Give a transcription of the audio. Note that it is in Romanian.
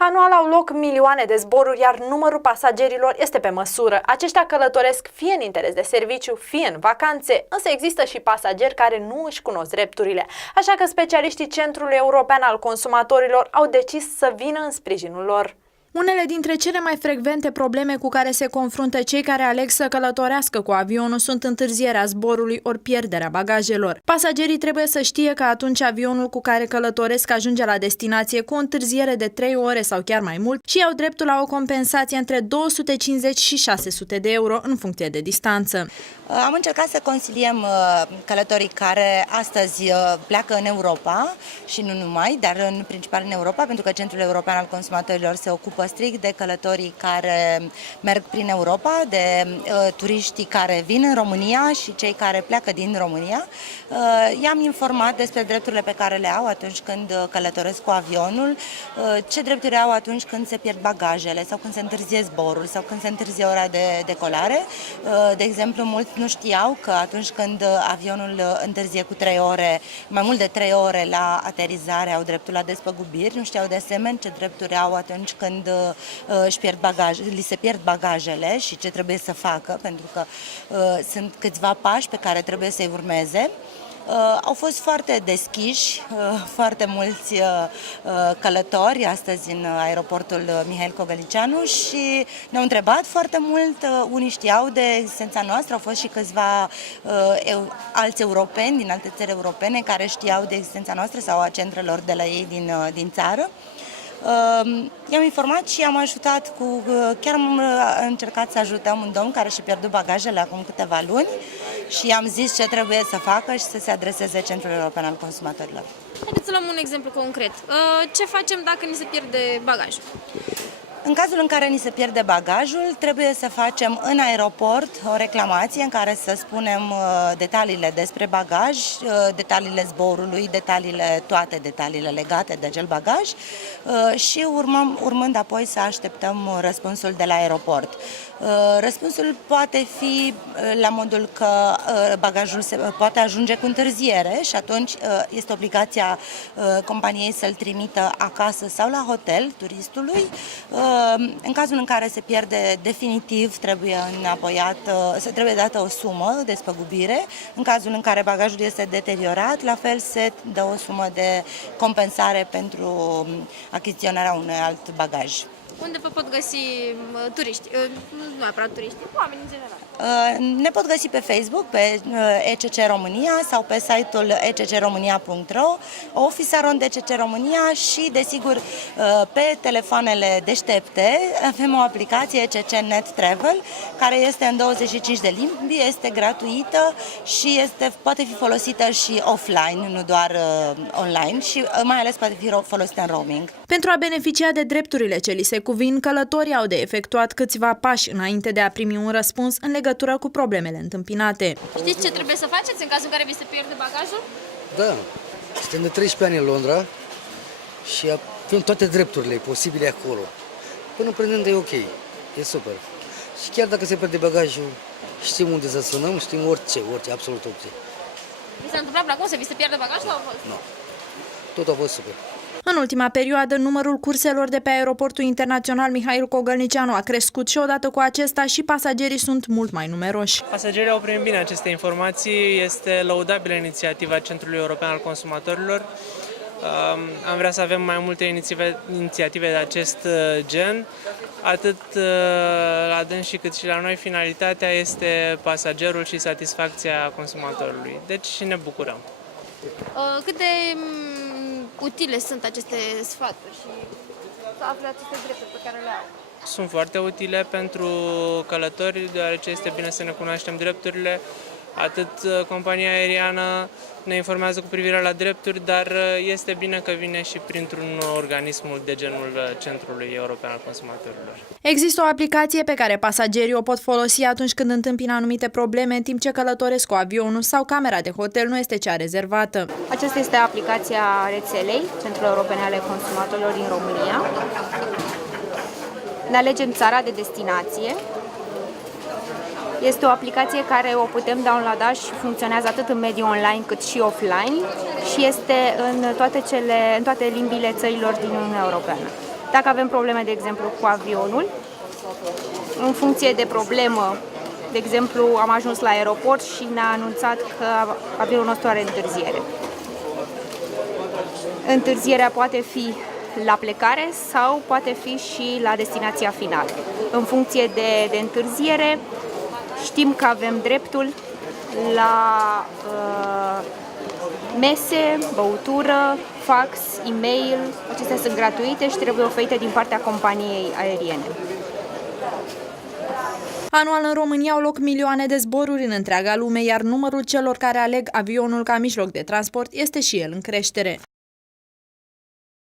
Anual au loc milioane de zboruri, iar numărul pasagerilor este pe măsură. Aceștia călătoresc fie în interes de serviciu, fie în vacanțe, însă există și pasageri care nu își cunosc drepturile. Așa că specialiștii Centrului European al Consumatorilor au decis să vină în sprijinul lor. Unele dintre cele mai frecvente probleme cu care se confruntă cei care aleg să călătorească cu avionul sunt întârzierea zborului ori pierderea bagajelor. Pasagerii trebuie să știe că atunci avionul cu care călătoresc ajunge la destinație cu o întârziere de 3 ore sau chiar mai mult și au dreptul la o compensație între 250 și 600 de euro în funcție de distanță. Am încercat să consiliem călătorii care astăzi pleacă în Europa și nu numai, dar în principal în Europa, pentru că Centrul European al Consumatorilor se ocupă strict de călătorii care merg prin Europa, de turiștii care vin în România și cei care pleacă din România. I-am informat despre drepturile pe care le au atunci când călătoresc cu avionul, ce drepturi au atunci când se pierd bagajele sau când se întârzie zborul sau când se întârzie ora de decolare. De exemplu, mulți nu știau că atunci când avionul întârzie cu 3 ore, mai mult de 3 ore la aterizare, au dreptul la despăgubiri. Nu știau de asemenea ce drepturi au atunci când li se pierd bagajele și ce trebuie să facă, pentru că sunt câțiva pași pe care trebuie să-i urmeze. Au fost foarte deschiși, foarte mulți călători astăzi în aeroportul Mihail Cogălnicianu și ne-au întrebat foarte mult. Unii știau de existența noastră, au fost și câțiva alți europeni din alte țări europene care știau de existența noastră sau a centrelor de la ei din țară. I-am informat și i-am ajutat chiar am încercat să ajutăm un domn care și-a pierdut bagajele acum câteva luni și i-am zis ce trebuie să facă și să se adreseze Centrul European al Consumatorilor. Haideți să luăm un exemplu concret. Ce facem dacă ni se pierde bagajul? În cazul în care ni se pierde bagajul, trebuie să facem în aeroport o reclamație în care să spunem detaliile despre bagaj, detaliile zborului, toate detaliile legate de acel bagaj și urmând apoi să așteptăm răspunsul de la aeroport. Răspunsul poate fi la modul că bagajul poate ajunge cu întârziere și atunci este obligația companiei să-l trimită acasă sau la hotel turistului. În cazul în care se pierde definitiv, trebuie dată o sumă de spăgubire. În cazul în care bagajul este deteriorat, la fel se dă o sumă de compensare pentru achiziționarea unui alt bagaj. Unde vă pot găsi turiști? Nu neapărat turiști, oameni în general. Ne pot găsi pe Facebook, pe ECC România sau pe site-ul eccromania.ro, Office Aron ECC România și, desigur, pe telefoanele deștepte avem o aplicație ECC Net Travel, care este în 25 de limbi, este gratuită și poate fi folosită și offline, nu doar online și mai ales poate fi folosită în roaming. Pentru a beneficia de drepturile ce li se cuvin, călătorii au de efectuat câțiva pași înainte de a primi un răspuns în legătură cu problemele întâmpinate. Știți ce trebuie să faceți în cazul în care vi se pierde bagajul? Da, suntem de 13 ani în Londra și avem toate drepturile posibile acolo. Până prindând e ok, e super. Și chiar dacă se pierde bagajul, știm unde să sunăm, știm orice, absolut orice. Vi s-a întâmplat acum să vi se pierde bagajul sau a fost? Nu, tot a fost super. În ultima perioadă, numărul curselor de pe aeroportul internațional Mihail Cogălnicianu a crescut și odată cu acesta și pasagerii sunt mult mai numeroși. Pasagerii au primit bine aceste informații, este lăudabilă inițiativa Centrului European al Consumatorilor. Am vrea să avem mai multe inițiative de acest gen, atât la dânsii cât și la noi. Finalitatea este pasagerul și satisfacția consumatorului, deci ne bucurăm. Cât de utile sunt aceste sfaturi și să afle aceste drepturi pe care le au? Sunt foarte utile pentru călători, deoarece este bine să ne cunoaștem drepturile. Atât compania aeriană ne informează cu privire la drepturi, dar este bine că vine și printr-un organism de genul Centrului European al Consumatorilor. Există o aplicație pe care pasagerii o pot folosi atunci când întâmpină anumite probleme în timp ce călătoresc cu avionul sau camera de hotel nu este cea rezervată. Aceasta este aplicația rețelei Centrul European al Consumatorilor din România. Ne alegem țara de destinație. Este o aplicație care o putem downloada și funcționează atât în mediul online cât și offline și este în toate limbile țărilor din Uniunea Europeană. Dacă avem probleme, de exemplu, cu avionul, în funcție de problemă, de exemplu, am ajuns la aeroport și ne-a anunțat că avionul nostru are întârziere. Întârzierea poate fi la plecare sau poate fi și la destinația finală. În funcție de întârziere, știm că avem dreptul la mese, băutură, fax, e-mail. Acestea sunt gratuite și trebuie oferite din partea companiei aeriene. Anual în România au loc milioane de zboruri în întreaga lume, iar numărul celor care aleg avionul ca mijloc de transport este și el în creștere.